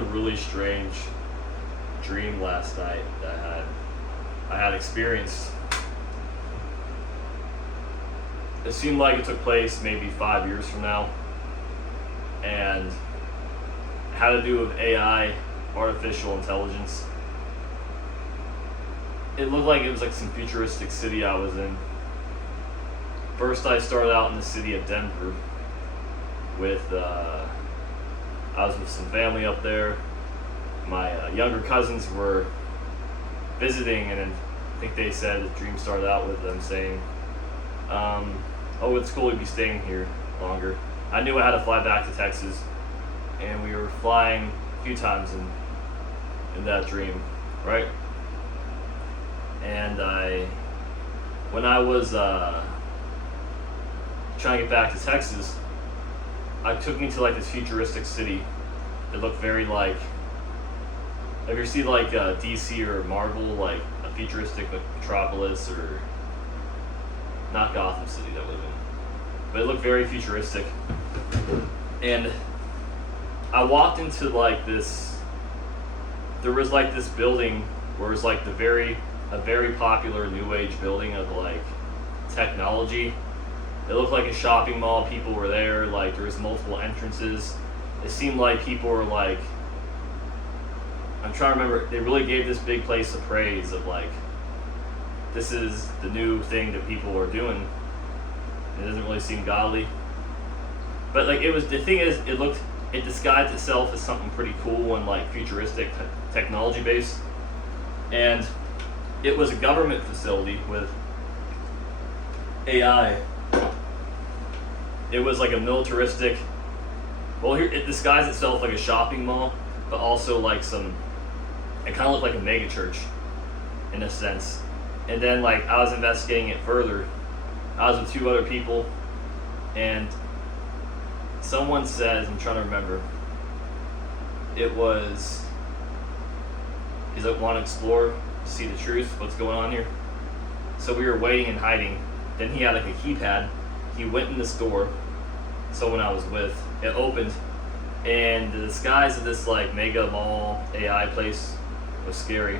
a really strange dream last night that I had experienced. It seemed like it took place maybe 5 years from now, and it had to do with AI, artificial intelligence. It looked like it was like some futuristic city I was in. First, I started out in the city of Denver with I was with some family up there. My younger cousins were visiting, and then I think they said the dream started out with them saying, "Oh, it's cool to be staying here longer." I knew I had to fly back to Texas, and we were flying a few times in that dream, right? And when I was trying to get back to Texas, it took me to like this futuristic city. It looked very like, have you seen like DC or Marvel, like a futuristic metropolis, or not Gotham City that we live in, but it looked very futuristic. And I walked into like this, there was like this building where it was like a very popular new age building of like technology. It looked like a shopping mall. People were there. Like there was multiple entrances. It seemed like people were like, I'm trying to remember. They really gave this big place a praise of like, this is the new thing that people are doing. It doesn't really seem godly, but like it was. The thing is, it disguised itself as something pretty cool and like futuristic, technology based, and it was a government facility with AI. It was like a militaristic. Well, here it disguised itself like a shopping mall, but also like some. It kind of looked like a mega church, in a sense. And then like I was investigating it further. I was with two other people, and someone says, I'm trying to remember. It was. He's like, want to explore, see the truth, what's going on here. So we were waiting and hiding. Then he had like a keypad. He went in this door. Someone I was with. It opened, and the disguise of this like mega mall AI place was scary.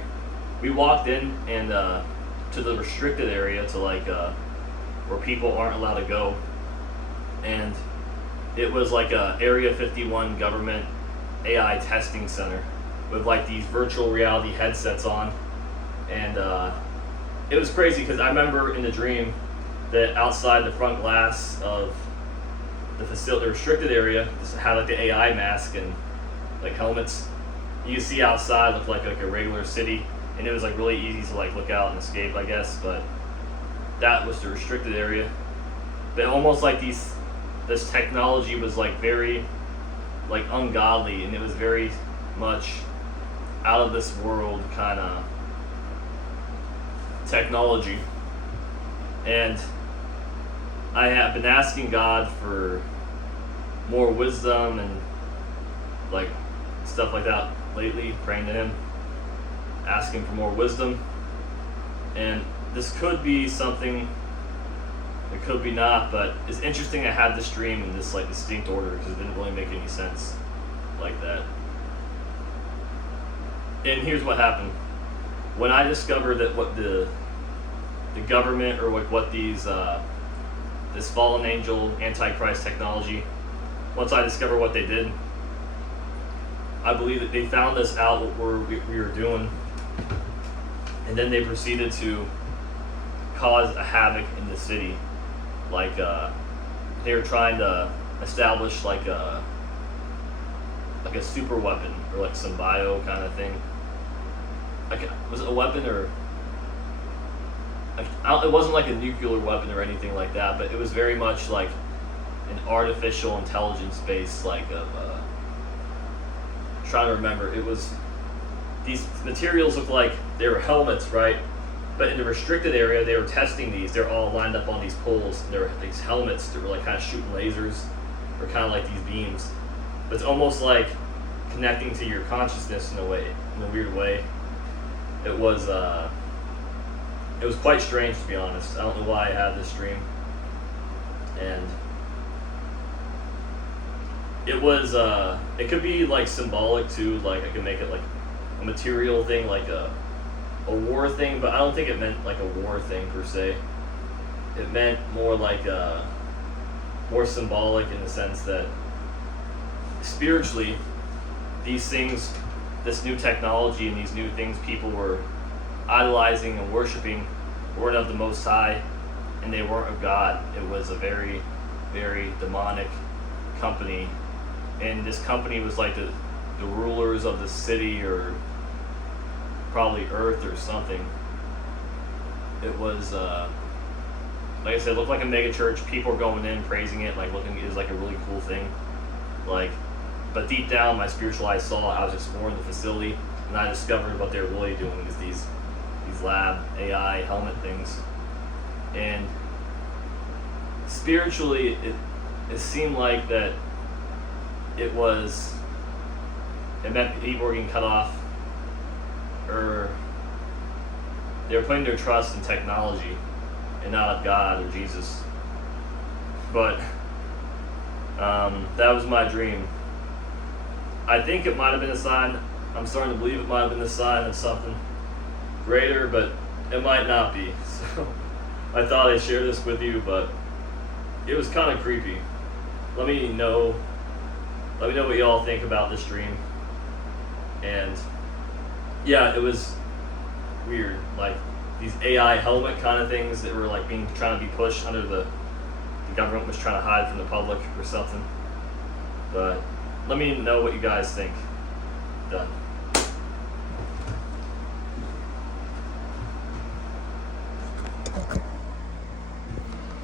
We walked in and to the restricted area, to like where people aren't allowed to go, and it was like a Area 51 government AI testing center with like these virtual reality headsets on, and it was crazy because I remember in the dream that outside the front glass of the facility, the restricted area, had like the AI mask and like helmets. You could see outside looked like a regular city, and it was like really easy to like look out and escape, I guess. But that was the restricted area. But almost like this technology was like very like ungodly, and it was very much out of this world kind of technology. And I have been asking God for more wisdom and like stuff like that lately, praying to Him, asking for more wisdom. And this could be something, it could be not, but it's interesting I had this dream in this like distinct order because it didn't really make any sense like that. And here's what happened. When I discovered that what the government, or like what these this fallen angel antichrist technology, once I discovered what they did, I believe that they found us out what we were doing, and then they proceeded to cause a havoc in the city. Like they were trying to establish like a super weapon, or like some bio kind of thing. Like, was it a weapon, or it wasn't like a nuclear weapon or anything like that, but it was very much like an artificial intelligence based, like trying to remember. It was, these materials looked like they were helmets, right? But in the restricted area, they were testing these. They're all lined up on these poles, and there were these helmets that were like kind of shooting lasers, or kind of like these beams. But it's almost like connecting to your consciousness in a way, in a weird way. It was quite strange, to be honest. I don't know why I had this dream. And it was it could be like symbolic too. Like I could make it like a material thing, like a war thing, but I don't think it meant like a war thing per se. It meant more like more symbolic in the sense that spiritually, these things, this new technology and these new things people were idolizing and worshiping weren't of the Most High, and they weren't of God. It was a very, very demonic company, and this company was like the rulers of the city, or probably Earth or something. It was like I said, it looked like a mega church. People were going in, praising it, like looking. It was like a really cool thing. Like, but deep down, my spiritual eyes saw. I was exploring the facility, and I discovered what they were really doing is these lab AI helmet things. And spiritually, it seemed like that it meant people were getting cut off, or they were putting their trust in technology and not of God or Jesus. But that was my dream. I think it might have been a sign. I'm starting to believe it might have been a sign of something greater, but it might not be. So I thought I'd share this with you, but it was kind of creepy. Let me know what y'all think about this dream. And yeah, it was weird. Like these AI helmet kind of things that were like trying to be pushed under the government was trying to hide from the public or something. But let me know what you guys think. Done.